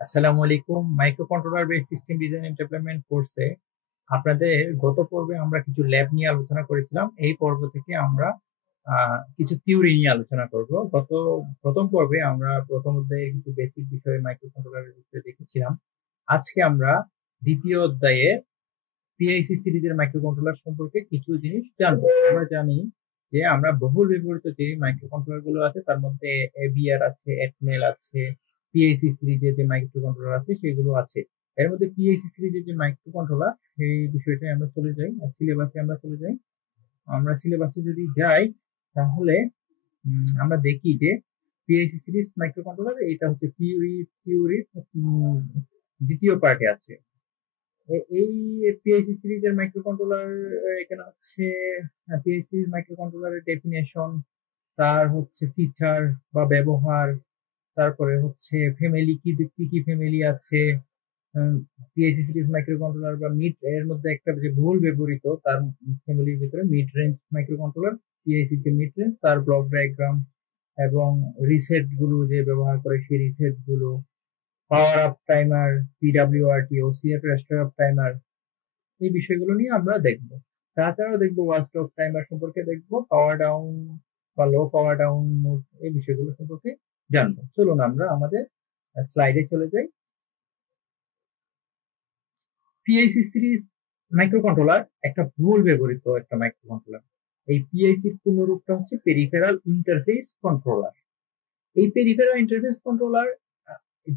আসসালামু আলাইকুম। Microcontroller based system design and development কোর্সে আপনাদের গত পর্বে আমরা কিছু ল্যাব নিয়ে আলোচনা করেছিলাম। এই পর্ব থেকে আমরা কিছু থিওরি নিয়ে আলোচনা করব। প্রথম পর্বে আমরা প্রথম অধ্যায়ে কিছু বেসিক বিষয়ে মাইক্রো কন্ট্রোলারের বিষয়ে দেখেছিলাম। আজকে আমরা দ্বিতীয় অধ্যায়ে পিআইসি সিরিজের মাইক্রো কন্ট্রোলার সম্পর্কে কিছু জিনিস জানবো। আমরা জানি যে আমরা বহুল ব্যবহৃত যে মাইক্রো কন্ট্রোলার গুলো আছে তার মধ্যে এবিআর আছে, এটমেল আছে, পিআইসি সিরিজের যে মাইক্রো কন্ট্রোলার আছে সেগুলো আছে। এর মধ্যে পিআইসি সিরিজের যে মাইক্রো কন্ট্রোলার সেই বিষয়টাই আমরা চলে যাই, সিলেবাসে আমরা চলে যাই। আমরা সিলেবাসে যদি যাই তাহলে আমরা দেখি যে পিআইসি সিরিজ মাইক্রো কন্ট্রোলার এটা হচ্ছে থিওরি দ্বিতীয় পার্টে আছে। এই পিআইসি সিরিজের মাইক্রো কন্ট্রোলার এখানে হচ্ছে পিআইসি মাইক্রো কন্ট্রোলারের ডেফিনেশন, তার হচ্ছে ফিচার বা ব্যবহার, তারপরে হচ্ছে ফ্যামিলি কি কি কি ফ্যামিলি আছে, পিআইসি সিরিজ মাইক্রো কন্ট্রোলার বা মিড এর মধ্যে একটা যে বহুল ব্যবহৃত তার ফ্যামিলির ভিতরে mid range micro controller, PIC যে মিড রেঞ্জ তার ব্লক ডায়াগ্রাম এবং রিসেট গুলো যে ব্যবহার করে সেই রিসেট গুলো, power up timer, PWRT, OCF restore up timer, এই বিষয়গুলো নিয়ে আমরা দেখবো। তাছাড়াও দেখবো ওয়াচডগ টাইমার সম্পর্কে, দেখবো পাওয়ার ডাউন বা লো পাওয়ার ডাউন মোড, এই বিষয়গুলো সম্পর্কে জানবো। চলুন আমরা আমাদের স্লাইডে চলে যাই। পিআইসি সিরিজ মাইক্রো কন্ট্রোলার একটা বহুল ব্যবহৃত একটা মাইক্রো কন্ট্রোলার। এই পিআইসির পূর্ণরূপটা হচ্ছে পেরিফেরাল ইন্টারফেস কন্ট্রোলার। এই পেরিফেরাল ইন্টারফেস কন্ট্রোলার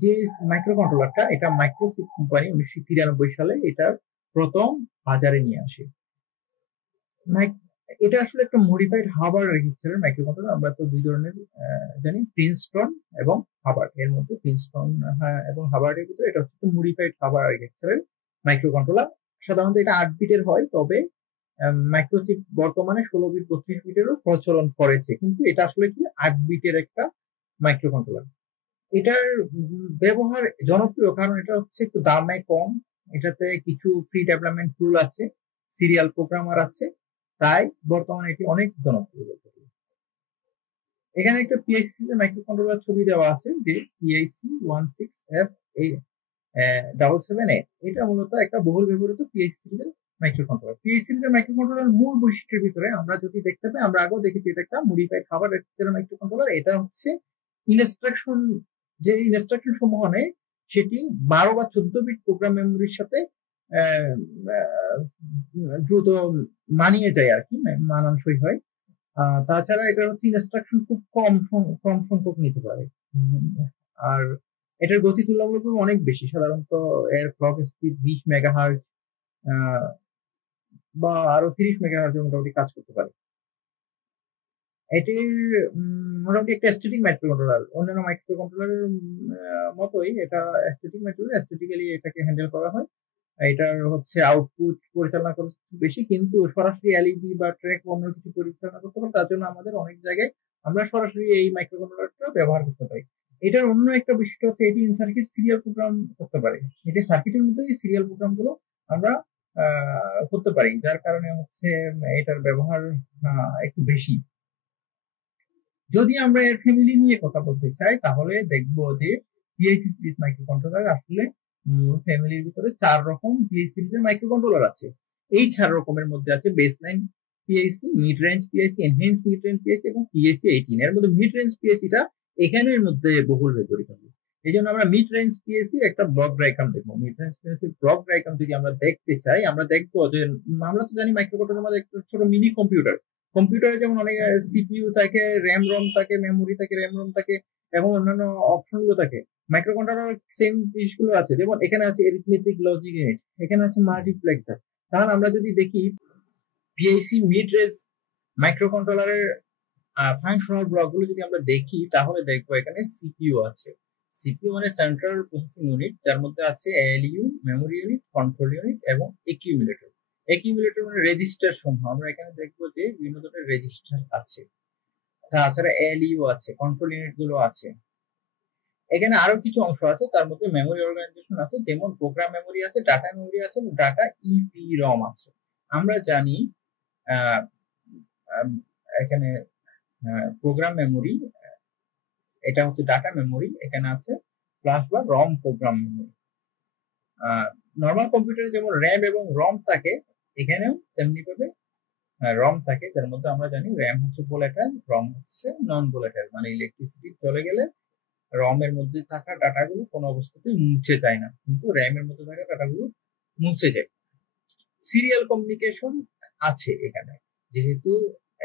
যে মাইক্রো কন্ট্রোলারটা, এটা মাইক্রোসিপ কোম্পানি 1993 সালে এটা প্রথম বাজারে নিয়ে আসে। এটা আসলে একটা মডিফাইড হার্ভার্ড আর্কিটেকচারের মাইক্রো কন্ট্রোলার। আমরা তো দুই ধরনের জানি, প্রিন্সটন এবং হার্ভার্ড। এর মধ্যে প্রিন্সটন এবং হার্ভার্ডের ভিতরে এটা হচ্ছে মডিফাইড হার্ভার্ড আর্কিটেকচারের মাইক্রো কন্ট্রোলার। সাধারণত এটা 8 বিটের হয়, তবে মাইক্রোচিপ বর্তমানে 16 বিট 32 বিটেরও প্রচলন করেছে, কিন্তু এটা আসলে কি 8 বিটের একটা মাইক্রো কন্ট্রোলার। এটার ব্যবহার জনপ্রিয় কারণ এটা হচ্ছে একটু দামে কম, এটাতে কিছু ফ্রি ডেভেলপমেন্ট টুল আছে, সিরিয়াল প্রোগ্রামার আছে, তাই বর্তমানে এটি অনেক জনপ্রিয়। এখানে একটা পিআইসি মাইক্রো কন্ট্রোলার ছবি দেওয়া আছে, যে পিআইসি 16F7A। এটা মূলত একটা বহুল ব্যবহৃত পিআইসি সিরিজের মাইক্রো কন্ট্রোলার। পিআইসি সিরিজের মাইক্রো কন্ট্রোলার মূল বৈশিষ্ট্যের ভিতরে আমরা যদি দেখতে পাই, আমরা আগেও দেখেছি এটা একটা মডিফাইড খাবার মাইক্রো কন্ট্রোলার। এটা হচ্ছে ইনস্ট্রাকশন, যে ইনস্ট্রাকশন সমূহ নেয় সেটি 12 বা 14 বিট প্রোগ্রাম মেমোরির সাথে দ্রুত মানিয়ে যায় আর কি, মানানসই হয়। তাছাড়া এটা হচ্ছে ইনস্ট্রাকশন খুব কম সংখ্যক নিতে পারে। আর এটার গতি তুলনামূলকভাবে অনেক বেশি, সাধারণত এর ক্লক স্পিড 20 মেগাহার্জ বা আরো 30 মেগাহার্জ মোটামুটি কাজ করতে পারে। এটির মোটামুটি একটা অ্যাস্থেটিক মাইক্রো কন্ট্রোলার, অন্যান্য মাইক্রো কন্ট্রোলারের মতোই এটা অ্যাস্থেটিক মাইক্রো, অ্যাস্থেটিক্যালি এটাকে হ্যান্ডেল করা হয়। এটার হচ্ছে আউটপুট পরিচালনা করা বেশি, কিন্তু সরাসরি এলইডি বা ট্র্যাক অন্য কিছু পরিচালনা করতে পারে, তার জন্য আমাদের অনেক জায়গায় আমরা সরাসরি এই মাইক্রো কন্ট্রোলারটা ব্যবহার করতে পারি। এটার অন্য একটা বৈশিষ্ট্য হচ্ছে এটি ইন সার্কিট সিরিয়াল প্রোগ্রাম করতে পারে। এটা সার্কিটের মধ্যে সিরিয়াল প্রোগ্রাম গুলো আমরা করতে পারি, যার কারণে হচ্ছে এটার ব্যবহার একটু বেশি। যদি আমরা এর ফ্যামিলি নিয়ে কথা বলতে চাই তাহলে দেখবো যে পিআইসি সিরিজ মাইক্রো কন্ট্রোলার আসলে ফ্যামিলির ভিতরে 4 রকম পিআইসি সিরিজের মাইক্রো কন্ট্রোলার আছে। এই 4 রকমের মধ্যে আছে baseline PIC, mid range PIC, enhance mid range PIC এবং পিআইসি 18। এর মধ্যে মিড রেঞ্জ পিআইসিটা এখানের মধ্যে বহুল ব্যবহৃত হবে। এই জন্য আমরা মিড রেঞ্জ পিএসসি একটা ব্লক ডায়াগ্রাম দেখবো। Mid range PSC block diagram যদি আমরা দেখতে চাই, আমরা দেখবো যে আমরা তো জানি মাইক্রো কন্ট্রোলারের মধ্যে একটা ছোট মিনি কম্পিউটার, কম্পিউটারে যেমন অনেক সিপিইউ থাকে, র্যাম রম থাকে, মেমোরি থাকে, র্যাম রম থাকে এবং অন্যান্য অপশন গুলো থাকে। মাইক্রো কন্ট্রোলার সেম জিনিসগুলো আছে, যেমন এখানে আছে এরিথমেটিক লজিক ইউনিট, এখানে আছে মাল্টিপ্লেক্সার। তাহলে আমরা যদি দেখি পিআইসি মিড রেঞ্জ মাইক্রো কন্ট্রোলারের ফাংশনাল ব্লক গুলো যদি আমরা দেখি তাহলে দেখবো এখানে সিপিইউ আছে। সিপিইউ মানে সেন্ট্রাল প্রসেসিং ইউনিট, যার মধ্যে আছে ALU, memory unit, control unit এবং একিউমুলেটর। একিউমুলেটর মানে রেজিস্টার সমূহ, আমরা এখানে দেখবো যে বিভিন্ন ধরনের রেজিস্টার আছে। তাছাড়া এএলইউ আছে, কন্ট্রোল ইউনিট গুলো আছে। এখানে আরো কিছু অংশ আছে, তার মধ্যে মেমোরি অর্গানাইজেশন আছে, যেমন প্রোগ্রাম মেমোরি আছে, ডাটা মেমোরি আছে, ডাটা ইপিরম আছে। আমরা জানি এখানে প্রোগ্রাম মেমোরি, এটা হচ্ছে ডাটা মেমোরি, এখানে আছে ফ্ল্যাশ বা রম প্রোগ্রাম মেমোরি। নর্মাল কম্পিউটারে যেমন র্যাম এবং রম থাকে, এখানেও তেমনি ভাবে রম থাকে, যার মধ্যে আমরা জানি র্যাম হচ্ছে ভোলাটাইল, রম হচ্ছে নন ভোলাটাইল। মানে ইলেকট্রিসিটি চলে গেলে রম এর মধ্যে থাকা ডাটাগুলো কোনো অবস্থাতেই মুছে যায় না, কিন্তু র্যাম এর মধ্যে থাকা ডাটাগুলো মুছে যায়। সিরিয়াল কমিউনিকেশন আছে এখানে, যেহেতু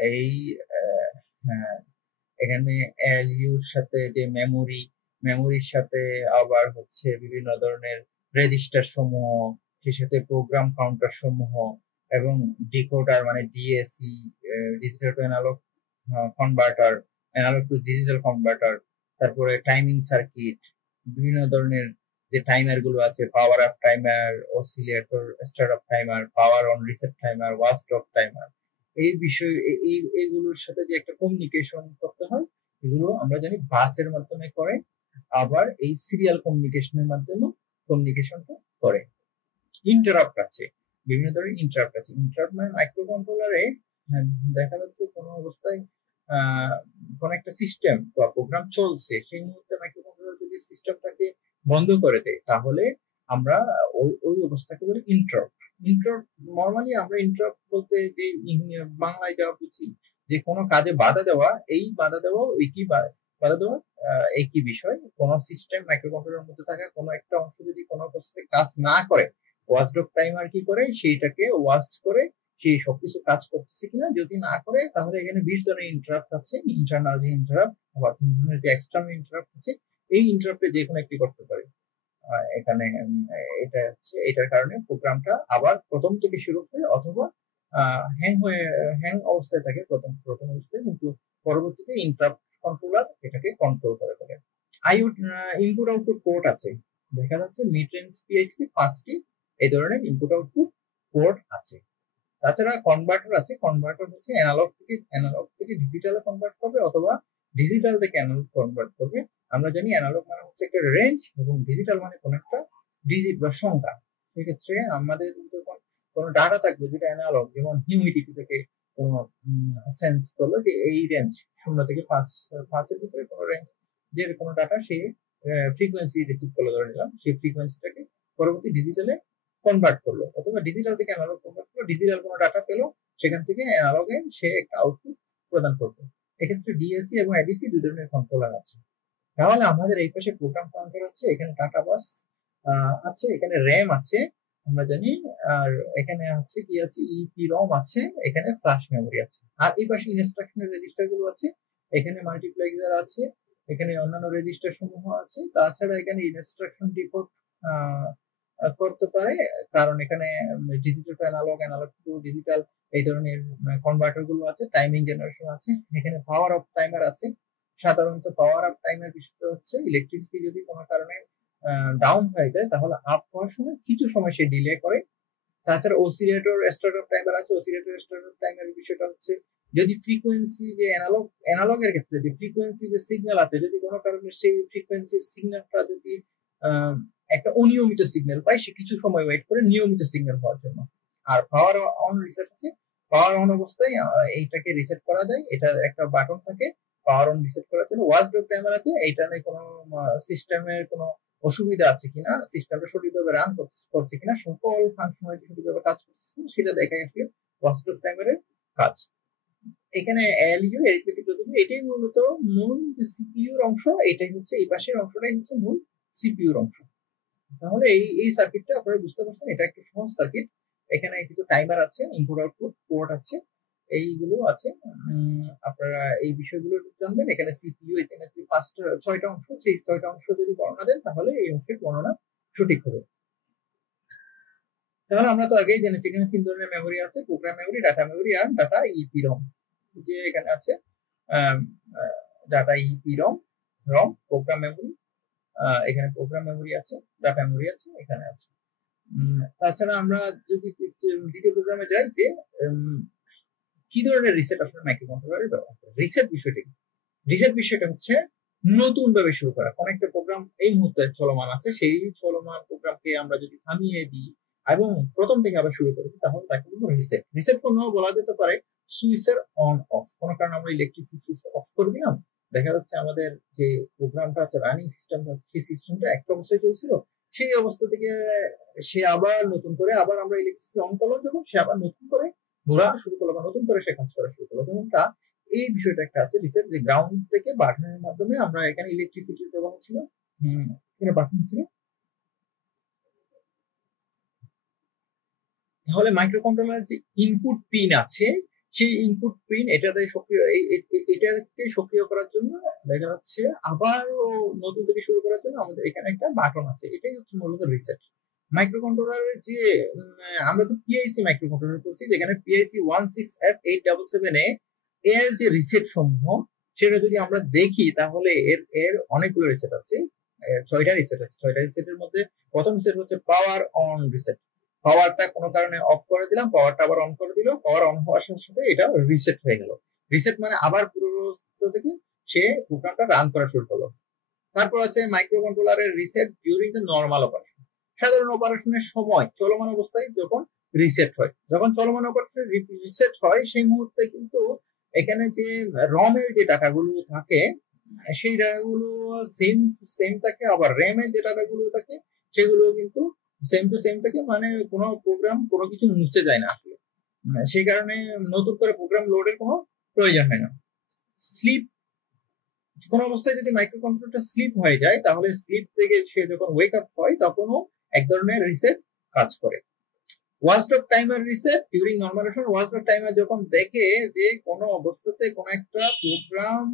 এই এখানে এলইউর সাথে যে মেমোরির সাথে আবার হচ্ছে বিভিন্ন ধরনের রেজিস্টার সমূহ, সেই সাথে প্রোগ্রাম কাউন্টার সমূহ এবং ডিকোডার মানে DAC, digital to analogue converter, analogue to digital converter, তারপরে টাইমিং সার্কিট, বিভিন্ন ধরনের যে টাইমার গুলো আছে, power up timer, oscillator start up timer, power on reset timer, watch stop timer, এই বিষয় এইগুলোর সাথে যে একটা কমিউনিকেশন করতে হয়, এগুলো আমরা জানি বাসের মাধ্যমে করে, আবার এই সিরিয়াল কমিউনিকেশনের মাধ্যমে কমিউনিকেশনটা করে। ইন্টারাপ্ট আছে, বিভিন্ন ধরনের ইন্টারাপ্ট আছে। ইন্টারাপ্ট মানে মাইক্রো কন্ট্রোলারে দেখা যাচ্ছে কোনো অবস্থায় কোন একটা সিস্টেম বা প্রোগ্রাম চলছে, সেই মুহূর্তে মাইক্রো কন্ট্রোলার যদি সিস্টেমটাকে বন্ধ করে দেয়, তাহলে আমরা ওই অবস্থাকে বলি ইন্টারাপ্ট। ইন্টারাপ্ট নর্মালি আমরা ইন্টারাপ্ট বলতে যে বাংলায় যা বুঝি যে কোনো কাজে বাধা দেওয়া, এই বাধা দেওয়া একই বাধা দেওয়া একই বিষয়। কোন সিস্টেম মাইক্রো কন্ট্রোলারের মধ্যে থাকা কোনো একটা অংশ যদি কোনো অবস্থায় কাজ না করে, ওয়াচডগ টাইমার কি করে, সেইটাকে ওয়াচ করে সেই সবকিছু কাজ করতেছে কিনা, যদি না করে তাহলে এখানে 20 ধরনের ইন্টারাপ্ট আছে, ইন্টারনাল যে ইন্টারাপ্ট আবার যে এক্সটার্নাল ইন্টারাপ্ট আছে, এই ইন্টারাপ্টে যে কোনো একটি করতে পারে। এখানে এটা হচ্ছে এটার কারণে প্রোগ্রামটা আবার প্রথম থেকে শুরু হয়, অথবা হ্যাং অবস্থায় থাকে প্রথম অবস্থায়, কিন্তু পরবর্তীতে ইন্টারাপ্ট কন্ট্রোলার এটাকে কন্ট্রোল করে ফেলে। ইনপুট আউটপুট পোর্ট আছে, দেখা যাচ্ছে মিড রেঞ্জ পিআইসি 5টি এই ধরনের ইনপুট আউটপুট পোর্ট আছে। তাছাড়া কনভার্টার আছে, কনভার্টার হচ্ছে অ্যানালগ থেকে ডিজিটালে কনভার্ট করবে, অথবা ডিজিটাল থেকে অ্যানালগ কনভার্ট করবে। আমরা জানি অ্যানালগ মানে হচ্ছে একটা রেঞ্জ, এবং ডিজিটাল মানে কোন একটা ডিজিট বা সংখ্যা। সেক্ষেত্রে আমাদের যখন কোনো ডাটা থাকবে যেটা অ্যানালগ, যেমন হিউমিডিটি থেকে কোনো সেন্স করলো যে এই রেঞ্জ 0 থেকে 5 এর ভিতরে কোনো রেঞ্জ, যে কোনো ডাটা সে ফ্রিকোয়েন্সি রিসিভ করলো ধরে নিলাম, সেই ফ্রিকোয়েন্সিটাকে পরবর্তী ডিজিটালে কনভার্ট করলো, অথবা ডিজিটাল থেকে অ্যানালগ কনভার্ট করলো, ডিজিটাল কোনো ডাটা পেলো, সেখান থেকে অ্যানালগে সে একটা আউটপুট প্রদান করবে। এক্ষেত্রে ডিএসি এবং এডিসি দুই ধরনের কন্ট্রোলার আছে। তাহলে আমাদের এই পাশে প্রোগ্রাম কাউন্টার আছে, এখানে ডাটা বাস আছে, এখানে র্যাম আছে আমরা জানি, আর এখানে আছে কি আছে ইপিরম আছে, এখানে ফ্ল্যাশ মেমোরি আছে, আর এই পাশে ইনস্ট্রাকশনের রেজিস্টার গুলো আছে, এখানে মাল্টিপ্লেক্সার আছে, এখানে অন্যান্য রেজিস্টার সমূহ আছে। তাছাড়া এখানে ইনস্ট্রাকশন ডিকোড করতে পারে, কারণ এখানে digital to analogue, analogue to digital এই ধরনের কনভার্টার গুলো আছে, টাইমিং জেনারেশন আছে, এখানে পাওয়ার অফ টাইমার আছে। সাধারণত পাওয়ার আপ টাইমের বিষয়টা হচ্ছে ইলেকট্রিসিটি যদি কোনো কারণে ডাউন হয়ে যায়, তাহলে আপ হওয়ার সময় কিছু সময় সে ডিলে করে। তাছাড়া অসিলেটর স্টার্ট আপ টাইমার আছে, অসিলেটর স্টার্ট আপ টাইমের বিষয়টা হচ্ছে যদি ফ্রিকোয়েন্সি যে অ্যানালগের ক্ষেত্রে যে ফ্রিকোয়েন্সি যে সিগন্যাল আছে, যদি কোনো কারণে সেই ফ্রিকোয়েন্সির সিগন্যালটা যদি একটা অনিয়মিত সিগন্যাল পায়, সে কিছু সময় ওয়েট করে নিয়মিত সিগন্যাল হওয়ার জন্য। আর পাওয়ার অন রিসেট আছে, পাওয়ার অন অবস্থায় এইটাকে রিসেট করা যায়, এটা একটা বাটন থাকে পাওয়ার অন রিসেট করার জন্য। ওয়াচডগ টাইমার আছে, এইটা নিয়ে কোনো সিস্টেমের কোনো অসুবিধা আছে কিনা, সিস্টেমটা সঠিকভাবে রান করছে কিনা, সকল ফাংশনালিটি সঠিকভাবে কাজ করছে সেটা দেখাই আসলে ওয়াচডগ টাইমারের কাজ। এখানে এলইউ এরিথমেটিক লজিক, এটাই মূলত মূল সিপিইউর অংশ, এটাই হচ্ছে এই পাশের অংশটাই হচ্ছে মূল সিপিইউর অংশ। তাহলে এই সার্কিটটা আপনারা বুঝতে পারছেন, এটা একটা সহজ সার্কিট। এখানে কিছু টাইমার আছে, ইনপুট আউটপুট পোর্ট আছে, এইগুলো আছে। আপনারা এই বিষয়গুলো জানবেন। এখানে সিপিইউ, এখানে 6টা অংশ, সেই 6টা অংশ যদি বর্ণনা দেন তাহলে এই অংশের বর্ণনা সঠিক হবে। তাহলে আমরা তো আগেই জেনেছি এখানে 3 ধরনের মেমোরি আছে, প্রোগ্রাম মেমোরি, ডাটা মেমোরি আর ডাটা ইপিরম। যে এখানে আছে ডাটা ইপিরম, রম, প্রোগ্রাম মেমোরি, এখানে প্রোগ্রাম মেমোরি আছে, ডাটা মেমোরি আছে, এখানে আছে। তাছাড়া আমরা যদি দ্বিতীয় প্রোগ্রামে যাই, যে কি ধরনের রিসেট আসলে মাইক্রোকন্ট্রোলারে ব্যবহার করে। রিসেট বিষয়টা কি? রিসেট বিষয়টা হচ্ছে নতুন ভাবে শুরু করা। কোন একটা প্রোগ্রাম এই মুহূর্তে চলমান আছে, সেই চলমান প্রোগ্রামকে আমরা যদি থামিয়ে দিই এবং প্রথম থেকে আবার শুরু করি, তাহলে তাকে বলবো রিসেট। রিসেট কোনো বলা যেতে পারে সুইচের অন অফ। কোনো কারণে আমরা ইলেকট্রিসিটি সুইচ অফ করে দিলাম, দেখা যাচ্ছে আমাদের যে প্রোগ্রামটা আছে, রানিং সিস্টেমটা, সেই সিস্টেমটা একটা অবস্থায় চলছিল, সেই অবস্থা থেকে সে আবার নতুন করে আবার আমরা ইলেকট্রিসিটি অন করলাম যখন, সে আবার নতুন করে ঘোরা শুরু করলো বা নতুন করে সে কাজ করা শুরু করলো। যেমনটা এই বিষয়টা একটা আছে রিসেট, যে গ্রাউন্ড থেকে বাটনের মাধ্যমে আমরা এখানে ইলেকট্রিসিটির প্রবাহ ছিল, এখানে বাটন ছিল। তাহলে মাইক্রোকন্ট্রোলার যে ইনপুট পিন আছে, সেই ইনপুট পিন এটাতে সক্রিয়, এটাকে সক্রিয় করার জন্য দেখা যাচ্ছে আবারও নতুন থেকে শুরু করার জন্য আমাদের এখানে একটা বাটন আছে। এটাই হচ্ছে মূলত রিসেট। মাইক্রোকন্ট্রোলারের যে আমরা তো পিআইসি মাইক্রোকন্ট্রোলার করছি, যেখানে পিআইসি 16F877 এর যে রিসেট সমূহ, সেটা যদি আমরা দেখি তাহলে এর এর অনেকগুলো রিসেট আছে, 6টা রিসেট আছে। 6টা রিসেটের মধ্যে প্রথম রিসেট হচ্ছে পাওয়ার অন রিসেট। পাওয়ারটা কোনো কারণে অফ করে দিলাম, পাওয়ারটা আবার অন করে দিল, পাওয়ার অন হওয়ার সাথে সাথে এটা রিসেট হয়ে গেল। রিসেট মানে আবার পূর্বাবস্থা থেকে সে প্রোগ্রামটা রান করা শুরু করলো। তারপর আছে মাইক্রোকন্ট্রোলারের reset during the normal operation. সাধারণ অপারেশনের সময় চলমান অবস্থায় যখন রিসেট হয়, যখন চলমান অপারেশন রিসেট হয় সেই মুহূর্তে কিন্তু এখানে যে রমের যে ডাটাগুলো থাকে সেই ডাটাগুলো সেম সেম থাকে, আবার র্যামের যে ডাটাগুলো থাকে সেগুলো কিন্তু সেম টু সেম থাকে, মানে কোনো প্রোগ্রাম কোনো কিছু মুছে যায় না আসলে। সেই কারণে নতুন করে প্রোগ্রাম লোডের কোনো প্রয়োজন হয় না। স্লিপ, কোনো অবস্থায় যদি মাইক্রোকন্ট্রোলারটা স্লিপ হয়ে যায় তাহলে স্লিপ থেকে সে যখন ওয়েক আপ হয় তখনও এক ধরনের রিসেট কাজ করে। Watchdog timer reset during normalisation. Watchdog timer যখন দেখে যে কোনো অবস্থাতে কোনো একটা প্রোগ্রাম,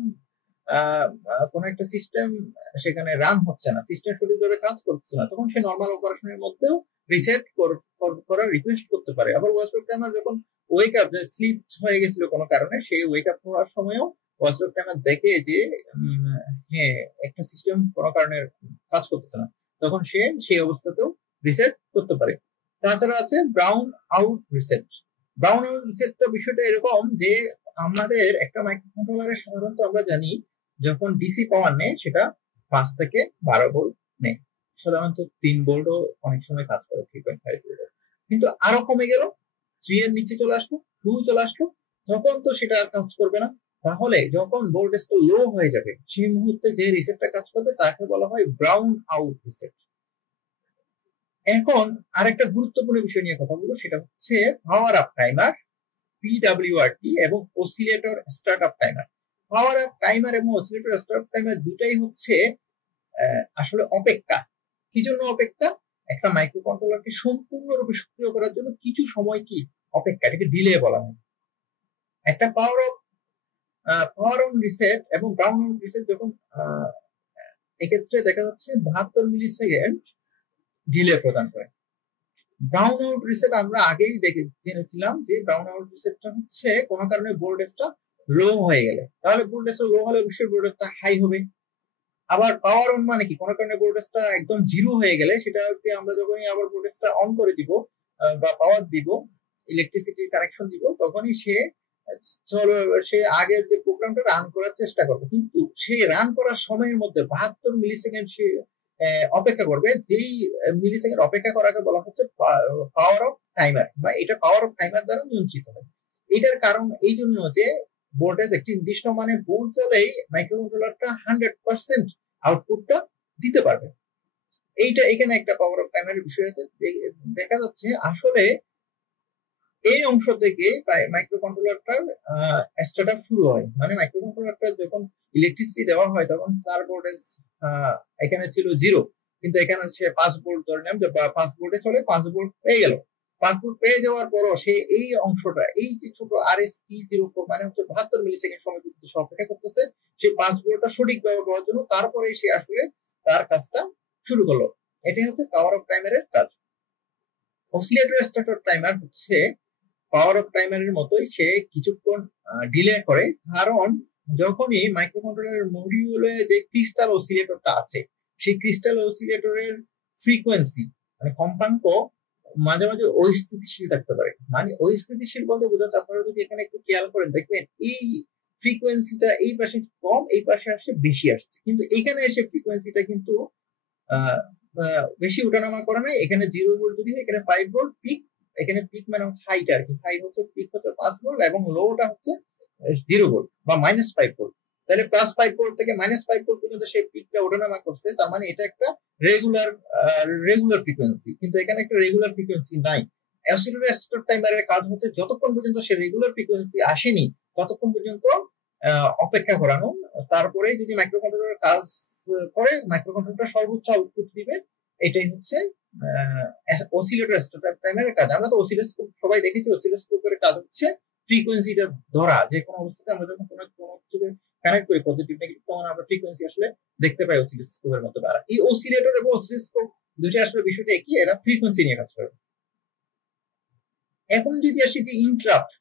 কোন একটা সিস্টেম সেখানে রান হচ্ছে না, সিস্টেম সঠিকভাবে কাজ করছে না, তখন সে নর্মাল অপারেশনের মধ্যেও রিসেট করার রিকোয়েস্ট করতে পারে। আবার ওয়াচডগ টাইমার যখন ওয়েক আপ, স্লিপ হয়ে গেছিল কোনো কারণে, সেই ওয়েক আপ হওয়ার সময়ও ওয়াচডগ টাইমার দেখে যে হ্যাঁ একটা সিস্টেম কোনো কারণে কাজ করতেছে না, তখন সে সেই অবস্থাতেও রিসেট করতে পারে। তাছাড়া আছে brown out reset. Brown out রিসেটটা বিষয়টা এরকম যে আমাদের একটা মাইক্রোকন্ট্রোলারে সাধারণত আমরা জানি যখন ডিসি পাওয়ার নেয় সেটা 5 থেকে 12 ভোল্ট নেয়, সাধারণত 3 ভোল্টও অনেক সময় কাজ করে, 3.5 ভোল্ট। কিন্তু আরো কমে গেল, 3 এর নিচে চলে আসলো, 2 চলে আসলো, তখন তো সেটা আর কাজ করবে না। তাহলে যখন ভোল্টেজটা লো হয়ে যাবে সেই মুহূর্তে যে রিসেটটা কাজ করবে তাকে বলা হয় ব্রাউন আউট রিসেট। এখন আরেকটা গুরুত্বপূর্ণ বিষয় নিয়ে কথা বলবো, সেটা হচ্ছে পাওয়ার আপ টাইমার, পিডব্লিউআরটি, এবং অসিলেটর স্টার্ট আপ টাইমার। পাওয়ার আপ টাইমার এবং অসিলেটর স্টার্ট আপ টাইমার দুটাই হচ্ছে আসলে অপেক্ষা। কি জন্য অপেক্ষা? একটা মাইক্রোকন্ট্রোলারকে সম্পূর্ণরূপে সক্রিয় করার জন্য কিছু সময় কি অপেক্ষা, এটাকে ডিলে বলা হয়। একটা পাওয়ার অন রিসেট এবং ব্রাউন অন রিসেট যখন এক্ষেত্রে দেখা যাচ্ছে 72 মিলি সেকেন্ড ডিলে প্রদান করে। ব্রাউন আউট রিসেট আমরা আগেই জেনেছিলাম যে ব্রাউন আউট রিসেটটা হচ্ছে কোনো কারণে ভোল্টেজটা লো হয়ে গেলে, তাহলে ভোল্টেজটা লো হলে অবশ্যই ভোল্টেজটা হাই হবে। আবার পাওয়ার অন মানে কি, কোনো কারণে ভোল্টেজটা একদম জিরো হয়ে গেলে সেটাকে আমরা যখনই আবার ভোল্টেজটা অন করে দিব বা পাওয়ার দিব, ইলেকট্রিসিটি কানেকশন দিব, তখনই সে আগের যে প্রোগ্রামটা রান করার চেষ্টা করবে, কিন্তু সে রান করার সময়ের মধ্যে 72 মিলি সেকেন্ড সে অপেক্ষা করবে। যেই মিলি সেকেন্ড অপেক্ষা করাকে বলা হচ্ছে পাওয়ার অফ টাইমার, বা এটা পাওয়ার অফ টাইমার দ্বারা নিয়ন্ত্রিত হয়। এটার কারণ এই জন্য যে ভোল্টেজ একটি নির্দিষ্ট মানে পৌঁছালেই মাইক্রোকন্ট্রোলারটা 100% আউটপুটটা দিতে পারবে। এইটা এখানে একটা পাওয়ার অফ টাইমারের বিষয় আছে। দেখা যাচ্ছে আসলে এই অংশ থেকে মাইক্রোকন্ট্রোলারটার স্টার্টআপ শুরু হয়, মানে মাইক্রোকন্ট্রোলারটা যখন ইলেকট্রিসিটি দেওয়া হয় তখন তার ভোল্টেজ এখানে ছিল 0, কিন্তু এখানে সে 5 ভোল্ট ধরে নিলাম যে 5 ভোল্টে চলে, 5 ভোল্ট পেয়ে গেল। 5 ভোল্ট পেয়ে যাওয়ার পরও সে এই অংশটা, এই যে ছোট RST04 মানে হচ্ছে 72 মিলি সেকেন্ড সময় পর্যন্ত সে অপেক্ষা করতেছে সেই 5 ভোল্টটা সঠিকভাবে পাওয়ার জন্য, তারপরে সে আসলে তার কাজটা শুরু করলো। এটাই হচ্ছে পাওয়ার অফ টাইমারের কাজ। অসিলেটর স্টার্টার টাইমার হচ্ছে পাওয়ার অফ টাইমারের মতোই, সে কিছুক্ষণ ডিলে করে, কারণ যখনই মাইক্রোকন্ট্রোলারের মডিউলে যে ক্রিস্টাল অসিলেটরটা আছে সেই ক্রিস্টাল অসিলেটরের ফ্রিকোয়েন্সি মানে কম্পাঙ্ক মাঝে মাঝে অস্থিতিশীল থাকতে পারে। মানে অস্থিতিশীল বলতে বোঝাচ্ছে, আপনারা যদি এখানে একটু খেয়াল করেন দেখবেন এই ফ্রিকোয়েন্সিটা এই পাশে কম, এই পাশে আসছে বেশি আসছে, কিন্তু এখানে এসে ফ্রিকোয়েন্সিটা কিন্তু বেশি ওঠানামা করে নাই। এখানে 0 ভোল্ট যদি হয়, এখানে 5 ভোল্ট পিক, এখানে পিক মানে হচ্ছে হাইটা আর কি, হাই হচ্ছে পিক হচ্ছে 5 ভোল্ট এবং লোটা হচ্ছে 0 ভোল্ট বা -5 ভোল্ট। তাহলে +5 ভোল্ট থেকে -5 ভোল্ট পর্যন্ত সেই পিকটা ওঠানামা করছে, তার মানে এটা একটা রেগুলার ফ্রিকোয়েন্সি। কিন্তু এখানে একটা রেগুলার ফ্রিকোয়েন্সি নাই। অসিলেটর স্টপ টাইমারের কাজ হচ্ছে যতক্ষণ পর্যন্ত সে রেগুলার ফ্রিকোয়েন্সি আসেনি ততক্ষণ পর্যন্ত অপেক্ষা করানো, তারপরে যদি মাইক্রোকন্ট্রোলার কাজ করে মাইক্রোকন্ট্রোলার সর্বোচ্চ আউটপুট দিবে। এটাই হচ্ছে অসিলেটর স্টপ টাইমারের কাজ। আমরা তো অসিলোস্কোপ সবাই দেখেছি, অসিলোস্কোপের কাজ হচ্ছে ফ্রিকোয়েন্সিটা ধরা। যে কোনো অবস্থাতে আমরা যখন কোনো কিছুকে কানেক্ট করি পজিটিভ নেগেটিভ, তখন আমরা ফ্রিকোয়েন্সি আসলে দেখতে পাই অসিলোস্কোপের মতো। আর এই অসিলেটর এবং অসিলোস্কোপ দুইটা আসলে বিষয়টা একই, এরা ফ্রিকোয়েন্সি নিয়ে কাজ করে। এখন যদি আসি যে ইন্টারাপ্ট,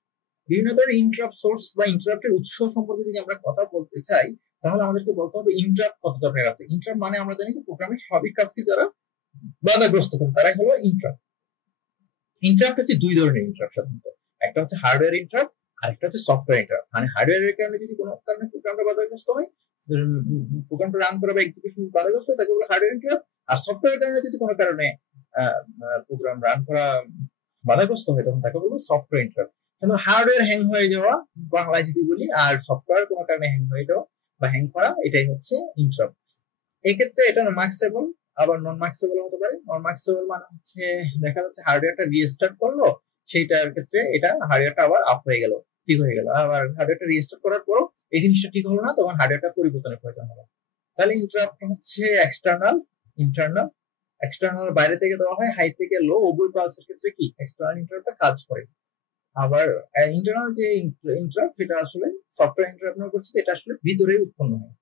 বিভিন্ন ধরনের ইন্টারাপ্ট সোর্স বা ইন্টারাপ্টের উৎস সম্পর্কে যদি আমরা কথা বলতে চাই, তাহলে আমাদেরকে বলতে হবে ইন্টারাপ্ট কত ধরনের আছে। ইন্টারাপ্ট মানে আমরা জানি যে প্রোগ্রামের স্বাভাবিক কাজকে যারা বাধাগ্রস্ত করে তারাই হলো ইন্টারাপ্ট। ইন্টারাপ্ট হচ্ছে দুই ধরনের ইন্টারাপ্ট সাধারণত, একটা হচ্ছে হার্ডওয়্যার ইন্টারাপ্ট আর একটা হচ্ছে সফটওয়্যার ইন্টারাপ্ট। মানে হার্ডওয়্যারের কারণে যদি কোনো কারণে প্রোগ্রামটা বাধাগ্রস্ত হয়, প্রোগ্রামটা রান করা বা এক্সিকিউশন বাধাগ্রস্ত হয়, তাকে বলে হার্ডওয়্যার ইন্টারাপ্ট। আর সফটওয়্যারের কারণে যদি কোনো কারণে প্রোগ্রাম রান করা বাধাগ্রস্ত হয়, তখন তাকে বলবো সফটওয়্যার ইন্টারাপ্ট। কিন্তু হার্ডওয়্যার হ্যাং হয়ে যাওয়া বাংলায় যদি বলি, আর সফটওয়্যার কোনো কারণে হ্যাং হয়ে যাওয়া বা হ্যাং করা, এটাই হচ্ছে ইন্টারাপ্ট। এক্ষেত্রে এটা মার্কসেবল আবার নন মার্কসেবল হতে পারে। নন মার্কসেবল মানে হচ্ছে দেখা যাচ্ছে হার্ডওয়্যারটা রিস্টার্ট করলো, সেইটার ক্ষেত্রে এটা হার্ডওয়্যারটা আবার আপ হয়ে গেল, ঠিক হয়ে গেল। আবার হার্ডওয়্যারটা রিস্টার্ট করার পরও এই জিনিসটা ঠিক হলো না, তখন হার্ডওয়্যারটা পরিবর্তনের প্রয়োজন হলো। তাহলে ইন্টারাপ্ট হচ্ছে এক্সটার্নাল, ইন্টারনাল। এক্সটার্নাল বাইরে থেকে দেওয়া হয়, হাই থেকে লো উভয় পালসের ক্ষেত্রে কি এক্সটার্নাল ইন্টারাপ্টটা কাজ করে। আবার ইন্টারনাল যে ইন্টারাপ্ট, সেটা আসলে সফটওয়্যার ইন্টারাপ্ট করছে, এটা আসলে ভিতরে উৎপন্ন হয়।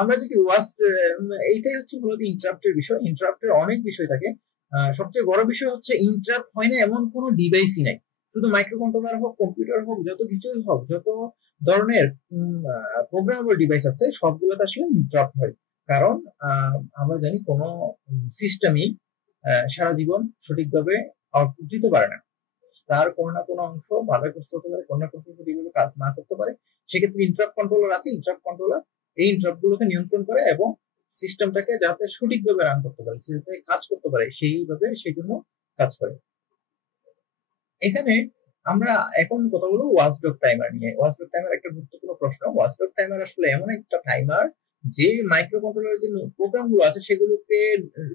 আমরা যদি এইটাই হচ্ছে মূলত ইন্টারাপ্টের বিষয়। ইন্টারাপ্টের অনেক বিষয় থাকে, সবচেয়ে বড় বিষয় হচ্ছে ইন্টারাপ্ট হয় না এমন কোনো ডিভাইসই নাই। শুধু মাইক্রোকন্ট্রোলার হোক, কম্পিউটার হোক, যত কিছুই হোক, যত ধরনের প্রোগ্রামেবল ডিভাইস আছে সবগুলোতে আসলে ইন্টারাপ্ট হয়। কারণ আমরা জানি কোনো সিস্টেমই সারা জীবন সঠিকভাবে আউটপুট দিতে পারে না, তার কোনো না কোনো অংশ বাধাগ্রস্ত হতে পারে, কোনো না কোনো সঠিকভাবে কাজ না করতে পারে। সেক্ষেত্রে ইন্টারাপ্ট কন্ট্রোলার আছে। ইন্টারাপ্ট কন্ট্রোলার এই ইন্টারাপ্ট গুলোকে নিয়ন্ত্রণ করে এবং সিস্টেমটাকে যাতে সঠিকভাবে রান করতে পারে, যাতে কাজ করতে পারে, সেইভাবে সেই জন্য কাজ করে। এখানে আমরা এখন কথা বলবো ওয়াচডগ টাইমার নিয়ে। ওয়াচডগ টাইমার একটা গুরুত্বপূর্ণ প্রশ্ন। ওয়াচডগ টাইমার আসলে এমন একটা টাইমার যে মাইক্রোকন্ট্রোলারের যে প্রোগ্রাম গুলো আছে সেগুলোকে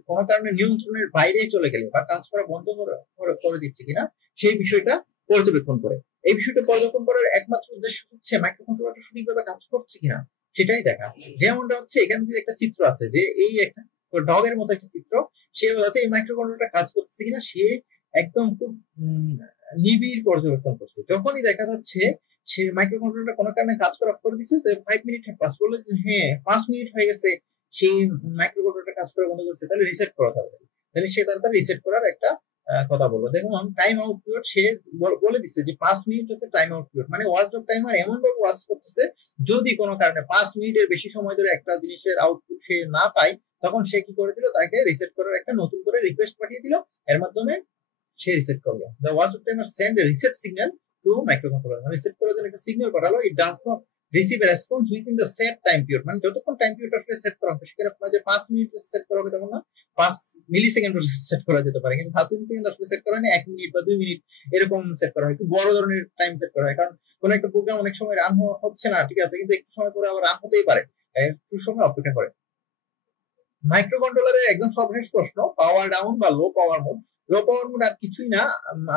কোনো কারণে নিয়ন্ত্রণের বাইরে চলে গেলে বা কাজ করা বন্ধ করে দিচ্ছে কিনা সেই বিষয়টা পর্যবেক্ষণ করে। এই বিষয়টা পর্যবেক্ষণ করার একমাত্র উদ্দেশ্য হচ্ছে মাইক্রোকন্ট্রোলারটা সঠিকভাবে কাজ করছে কিনা সেটাই দেখা। যেমনটা হচ্ছে এখানে যদি একটা চিত্র আছে, যে এই একটা ডগের মতো একটা চিত্র, সে বলছে এই মাইক্রোকন্ট্রোলারটা কাজ করছে কিনা সে একদম খুব নিবিড় পর্যবেক্ষণ করছে। যখনই দেখা যাচ্ছে সে মাইক্রোকন্ট্রোলারটা কোনো কারণে কাজ করা করে দিচ্ছে, তো 5 মিনিট পাস করলে হ্যাঁ 5 মিনিট হয়ে গেছে সেই মাইক্রোকন্ট্রোলারটা কাজ করা বন্ধ করছে, তাহলে রিসেট করা হবে। তাহলে সে তাড়াতাড়ি রিসেট করার একটা কথা বললো। দেখুন টাইম আউট পিরিয়ড সে বলে দিচ্ছে যে 5 মিনিট হচ্ছে টাইম আউট পিরিয়ড। মানে ওয়াচডগ টাইমার এমন ভাবে ওয়াচ করতেছে যদি কোনো কারণে 5 মিনিটের বেশি সময় ধরে একটা জিনিসের আউটপুট সে না পায়, তখন সে কি করে দিল, তাকে রিসেট করার একটা নতুন করে রিকোয়েস্ট পাঠিয়ে দিল, এর মাধ্যমে সে রিসেট করলো। The watchdog timer send A reset signal two microcontroller. Reset করার জন্য একটা সিগন্যাল পাঠালো। It does not receive a response within the set time period. মানে যতক্ষণ টাইম পিরিয়ড আসলে সেট করা হবে, সেখানে আপনার যে 5 মিনিট সেট করা হবে তেমন না, 5 মিলি সেকেন্ড সেট করা যেতে পারে, কিন্তু 5 মিলি সেকেন্ড আসলে সেট করা হয় না, 1 মিনিট বা 2 মিনিট এরকম সেট করা হয়। একটু বড় ধরনের টাইম সেট করা হয়, কারণ কোন একটা প্রোগ্রাম অনেক সময় রান হচ্ছে না, ঠিক আছে, কিন্তু একটু সময় পরে আবার রান হতেই পারে, একটু সময় অপেক্ষা করে। মাইক্রোকন্ট্রোলারের একদম সর্বশেষ প্রশ্ন, পাওয়ার ডাউন বা লো পাওয়ার মোড। লো পাওয়ার মোড আর কিছুই না,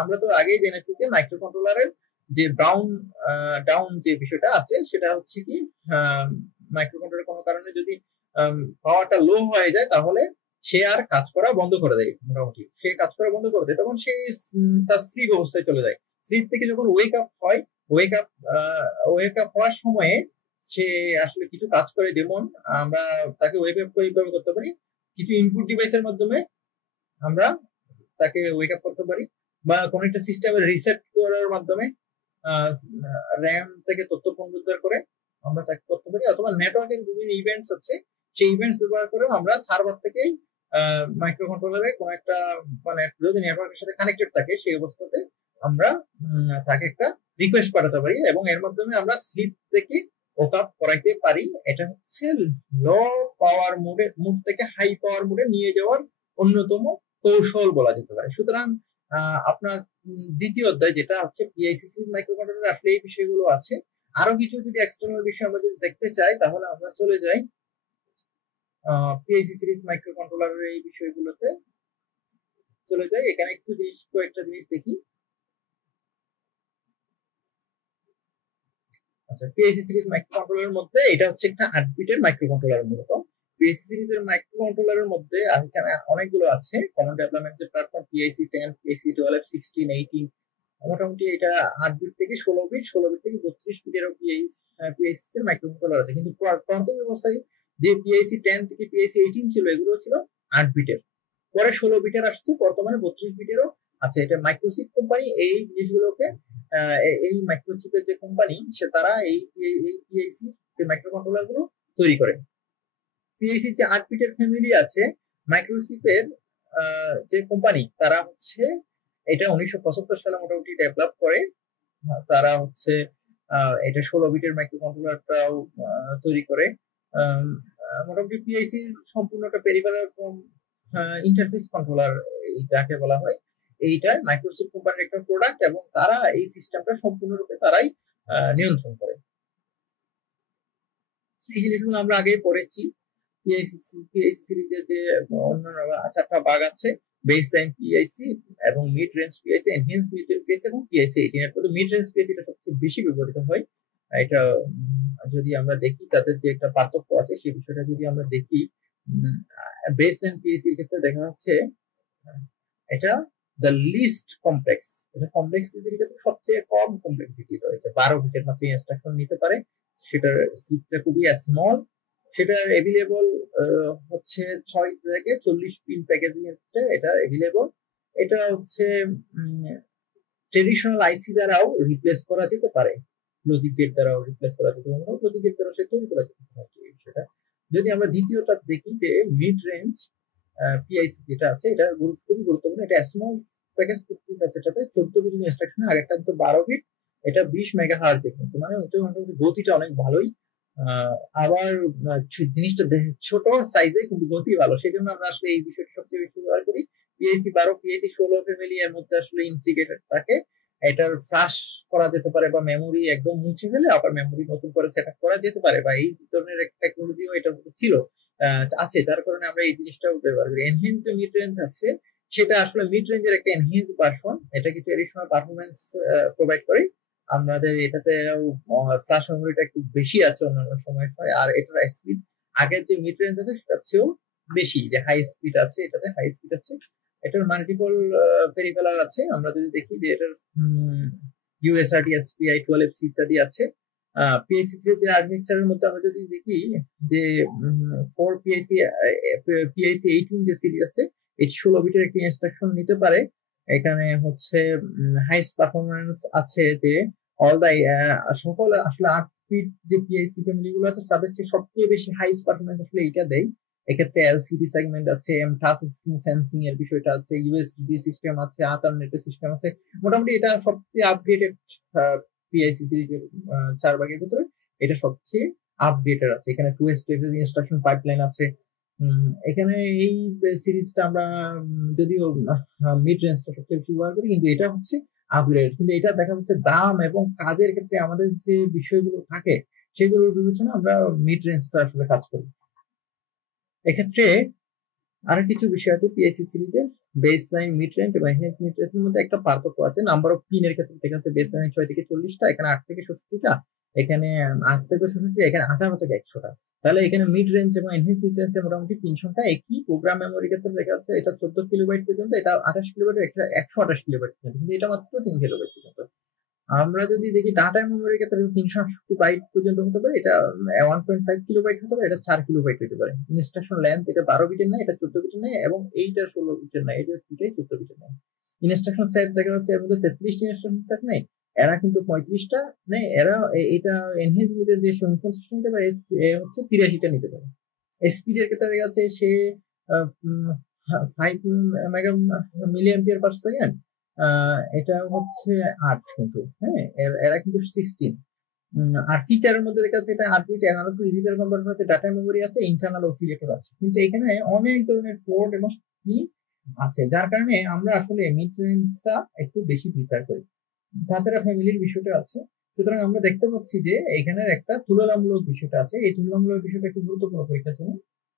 আমরা তো আগেই জেনেছি যে মাইক্রোকন্ট্রোলারের যে ডাউন যে বিষয়টা আছে সেটা হচ্ছে কি মাইক্রোকন্ট্রোলার কোনো কারণে যদি পাওয়ারটা লো হয়ে যায় তাহলে সে আর কাজ করা বন্ধ করে দেয়। মোটামুটি সে কাজ করা বন্ধ করে দেয়, তখন সে তার স্লিপ অবস্থায় চলে যায়। স্লিপ থেকে যখন ওয়েক আপ হয়, ওয়েক আপ হওয়ার সময়ে সে আসলে কিছু কাজ করে। যেমন আমরা তাকে ওয়েক আপ করতে পারি কিছু ইনপুট ডিভাইসের মাধ্যমে, আমরা তাকে ওয়েক আপ করতে পারি, বা কোন একটা সিস্টেমের রিসেট করার মাধ্যমে র্যাম থেকে তথ্য পুনরুদ্ধার করে আমরা তাকে করতে পারি, অথবা নেটওয়ার্কের বিভিন্ন ইভেন্টস আছে, সেই ইভেন্টস ব্যবহার করে আমরা সার্ভার থেকে মাইক্রোকন্ট্রোলারে কোন একটা মানে যদি নেটওয়ার্কের সাথে কানেক্টেড থাকে সেই অবস্থাতে আমরা তাকে একটা রিকোয়েস্ট পাঠাতে পারি এবং এর মাধ্যমে আমরা স্লিপ থেকে ওক আপ করাইতে পারি। এটা হচ্ছে লো পাওয়ার মুড থেকে হাই পাওয়ার মুডে নিয়ে যাওয়ার অন্যতম কৌশল বলা যেতে পারে। সুতরাং আপনার দ্বিতীয় অধ্যায় যেটা হচ্ছে পিআইসি মাইক্রোকন্ট্রোলার, আসলে এই বিষয়গুলো আছে। আরো কিছু যদি এক্সটার্নাল বিষয় আমরা যদি দেখতে চাই তাহলে আমরা চলে যাই পিআইসি সিরিজ মাইক্রো কন্ট্রোলারের এই বিষয়গুলোতে চলে যাই। এখানে একটু কয়েকটা জিনিস দেখি। আচ্ছা, পিআইসি সিরিজ মাইক্রো কন্ট্রোলারের মধ্যে এটা হচ্ছে একটা 8 বিটের মাইক্রো কন্ট্রোলার। মূলত পিআইসি সিরিজের মাইক্রো কন্ট্রোলারের মধ্যে এখানে অনেকগুলো আছে কমন ডেভেলপমেন্টের প্ল্যাটফর্ম পিআইসি 10, পিআইসি 12, 16, 18। মোটামুটি এটা 8 বিট থেকে 16 বিট, 16 বিট থেকে 32 বিটেরও পিআইসি এর মাইক্রো কন্ট্রোলার আছে। কিন্তু প্রাথমিক অবস্থায় যে পিআইসি 10 থেকে পিআইসি 18 ছিল এগুলো ছিল 8 বিটের, পরে 16 বিটের আসছে, বর্তমানে 32 বিটেরও আছে। এটা মাইক্রোচিপ কোম্পানি এই জিনিসগুলোকে এই মাইক্রোচিপের যে কোম্পানি সে তারা এই পিআইসি যে মাইক্রো কন্ট্রোলার গুলো তৈরি করে। পিআইসি যে 8 বিটের ফ্যামিলি আছে মাইক্রোচিপের যে কোম্পানি তারা হচ্ছে এটা 1975 সালে মোটামুটি ডেভেলপ করে। তারা হচ্ছে এটা 16 বিটের মাইক্রো কন্ট্রোলারটাও তৈরি করে। মোটামুটি পিআইসি সম্পূর্ণ একটা পেরিফেরাল ইন্টারফেস কন্ট্রোলার যাকে বলা হয়, এইটা মাইক্রোসফট কোম্পানির একটা প্রোডাক্ট এবং তারা এই সিস্টেমটা সম্পূর্ণরূপে তারাই নিয়ন্ত্রণ করে। এই জিনিসগুলো আমরা আগে পড়েছি। পিআইসি সিরিজের যে অন্যান্য 4টা ভাগ আছে, বেসলাইন পিআইসি এবং mid range PIC, enhance mid range PIC এবং পিআইসি 18। এর মধ্যে মিড রেঞ্জ পিআইসি টা সবচেয়ে বেশি ব্যবহৃত হয়। এটা যদি আমরা দেখি তাদের যে একটা পার্থক্য আছে সেই বিষয়টা যদি আমরা দেখি, বেসলাইন পিআইসি এর ক্ষেত্রে দেখা যাচ্ছে এটা দ্য লিস্ট কমপ্লেক্স, এটা কমপ্লেক্সিটির ক্ষেত্রে সবচেয়ে কম কমপ্লেক্সিটি রয়েছে, 12 বিটের মাত্র ইনস্ট্রাকশন নিতে পারে। সেটার সিটটা খুবই স্মল, সেটা এভেলেবল হচ্ছে 6 থেকে 40 পিন প্যাকেজিং এর ক্ষেত্রে এটা এভেলেবল। এটা হচ্ছে ট্রেডিশনাল আইসি দ্বারাও রিপ্লেস করা যেতে পারে, লজিক গেট দ্বারাও রিপ্লেস করা যেতে পারে, লজিক গেট দ্বারা সে তৈরি করা যেতে পারে। সেটা যদি আমরা দ্বিতীয়টা দেখি যে মিড রেঞ্জ পিআইসি যেটা আছে এটা খুবই গুরুত্বপূর্ণ। এটা স্মল প্যাকেজ প্রত্যেক আছে, এটাতে 14 বিট ইনস্ট্রাকশন, আগেরটা তো 12 বিট, এটা 20 মেগাহার্জ কিন্তু মানে মোটামুটি গতিটা অনেক ভালোই। আবার জিনিসটা ছোট সাইজে কিন্তু গতি ভালো, সেই জন্য আমরা আসলে এই বিষয়টা সবচেয়ে বেশি ব্যবহার করি। পিআইসি 12, পিআইসি 16 ফ্যামিলি এর মধ্যে আসলে ইন্টিগ্রেটেড থাকে। এটার ফ্লাশ করা যেতে পারে বা মেমোরি একদম মুছে ফেলে আবার মেমোরি নতুন করে সেট আপ করা যেতে পারে, বা এই ধরনের একটা টেকনোলজিও এটার মধ্যে ছিল আছে, যার কারণে আমরা এই জিনিসটাও ব্যবহার করি। এনহ্যান্স যে মিড রেঞ্জ আছে সেটা আসলে মিড রেঞ্জের একটা এনহ্যান্স ভার্সন, এটা কিছু এডিশনাল পারফরমেন্স প্রোভাইড করে। আমাদের এটাতে ফ্ল্যাশ মেমোরিটা একটু বেশি আছে অন্যান্য সময়, আর এটার স্পিড আগের যে মিড রেঞ্জ আছে সেটার চেয়েও বেশি, যে হাই স্পিড আছে এটাতে হাই স্পিড আছে। এটার মাল্টিপল পেরিফেরাল আছে, আমরা যদি দেখি যে এটার ইউএসআরটি এসপিআই 12C ইত্যাদি আছে। পিআইসি যে আর্কিটেকচারের মধ্যে আমরা যদি দেখি যে 4 পিআইসি 18 যে সিরিজ আছে এটি 16 বিটের একটি ইনস্ট্রাকশন নিতে পারে। এখানে হচ্ছে হাইস্ট পারফরমেন্স আছে যে অল দ্য সকল আসলে 8 বিট যে পিআইসি ফ্যামিলি গুলো আছে তাদের চেয়ে সবচেয়ে বেশি হাইস্ট পারফরমেন্স আসলে এটা দেয়। এক্ষেত্রে এলসিডি সেগমেন্ট আছে, টাচ স্ক্রিন সেন্সিং এর বিষয়টা আছে, ইউএসবি সিস্টেম আছে, আথারনেটের সিস্টেম আছে। মোটামুটি এটা সবচেয়ে আপডেটেড পিআইসি সিরিজের 4 ভাগের ভিতরে এটা সবচেয়ে আপডেটেড আছে। এখানে 2 স্টেজের ইনস্ট্রাকশন পাইপলাইন আছে। এখানে এই সিরিজটা আমরা যদিও মিড রেঞ্জটা সবচেয়ে বেশি ব্যবহার করি, কিন্তু এটা হচ্ছে আপগ্রেড। কিন্তু এটা দেখা যাচ্ছে দাম এবং কাজের ক্ষেত্রে আমাদের যে বিষয়গুলো থাকে সেগুলোর বিবেচনা আমরা মিড রেঞ্জটা আসলে কাজ করি। এক্ষেত্রে আরো কিছু বিষয় আছে পিআইসি সিরিজের বেসলাইন, মিড রেঞ্জ এবং এনহ্যান্স মিড রেঞ্জের মধ্যে একটা পার্থক্য আছে। নাম্বার অফ পিনের ক্ষেত্রে দেখা যাচ্ছে বেসলাইন 6 থেকে 40টা, এখানে 8 থেকে 66টা, এখানে 8 থেকে 66, এখানে 18 থেকে 100টা। তাহলে এখানে মিড রেঞ্জ এবং এনহ্যান্স মিড রেঞ্জের মোটামুটি পিন সংখ্যা একই। প্রোগ্রাম মেমোরি ক্ষেত্রে দেখা যাচ্ছে এটা 14 কিলোবাইট পর্যন্ত, এটা 28 কিলোবাইট, 128 কিলোবাইট পর্যন্ত, কিন্তু এটা মাত্র 3 কিলোবাইট পর্যন্ত। আমরা যদি দেখি ডাটা মেমোরির ক্ষেত্রে 368 বাইট পর্যন্ত হতে পারে, এটা 1.5 কিলোবাইট হতে পারে, এটা 4 কিলোবাইট হতে পারে। ইনস্ট্রাকশন লেন্থ এটা 12 বিটের নেয়, এটা 14 বিটের নেয়, এবং এইটা 16 বিটের নেয়, এটা দুটাই 14 বিটের নেয়। ইনস্ট্রাকশন সেট দেখা যাচ্ছে এর মধ্যে 33টি ইনস্ট্রাকশন সেট নেই, এরা কিন্তু 35টা নেই। এরা এটা এনহ্যান্স মিডের যে ইনফরমেশন নিতে পারে হচ্ছে 83টা নিতে পারে। স্পিডের ক্ষেত্রে দেখা যাচ্ছে সে 5 মেগা মিলিঅ্যাম্পিয়ার পার সেকেন্ড, এটা হচ্ছে 8 কিন্তু, হ্যাঁ এরা কিন্তু 16। আর ফিচারের মধ্যে দেখা যাচ্ছে এটা 8 bit analog to digital converter আছে, ডাটা মেমোরি আছে, ইন্টারনাল অসিলেটর আছে, কিন্তু এখানে অনেক ধরনের পোর্ট এবং পিন আছে, যার কারণে আমরা আসলে মিড রেঞ্জটা একটু বেশি প্রিফার করি। তাছাড়া ফ্যামিলির বিষয়টা আছে, সুতরাং আমরা দেখতে পাচ্ছি যে এখানের একটা তুলনামূলক বিষয়টা আছে। এই তুলনামূলক বিষয়টা একটু গুরুত্বপূর্ণ পরীক্ষার জন্য,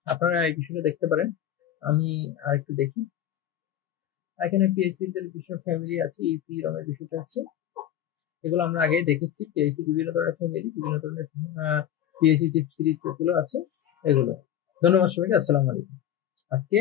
আপনারা এই বিষয়টা দেখতে পারেন। আমি আরেকটু দেখি, এখানে পিএইচসি বিষয় ফ্যামিলি আছে, ইপি রমের বিষয়টা আছে, এগুলো আমরা আগে দেখেছি। পিএইচসি বিভিন্ন ধরনের ফ্যামিলি, বিভিন্ন ধরনের পিএইচসি যে সিরিজ গুলো আছে এগুলো। ধন্যবাদ সবাইকে, আসসালামু আলাইকুম। আজকে